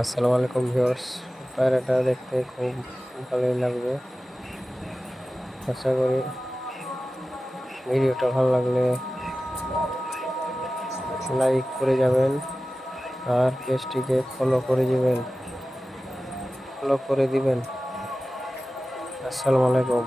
আসসালামু আলাইকুম ভিউয়ার্স। পায়রাটা দেখতে খুব ভালোই লাগবে। আশা করি ভিডিওটা ভালো লাগলে লাইক করে যাবেন আর পেজটিকে ফলো করে দিবেন। আসসালামু আলাইকুম।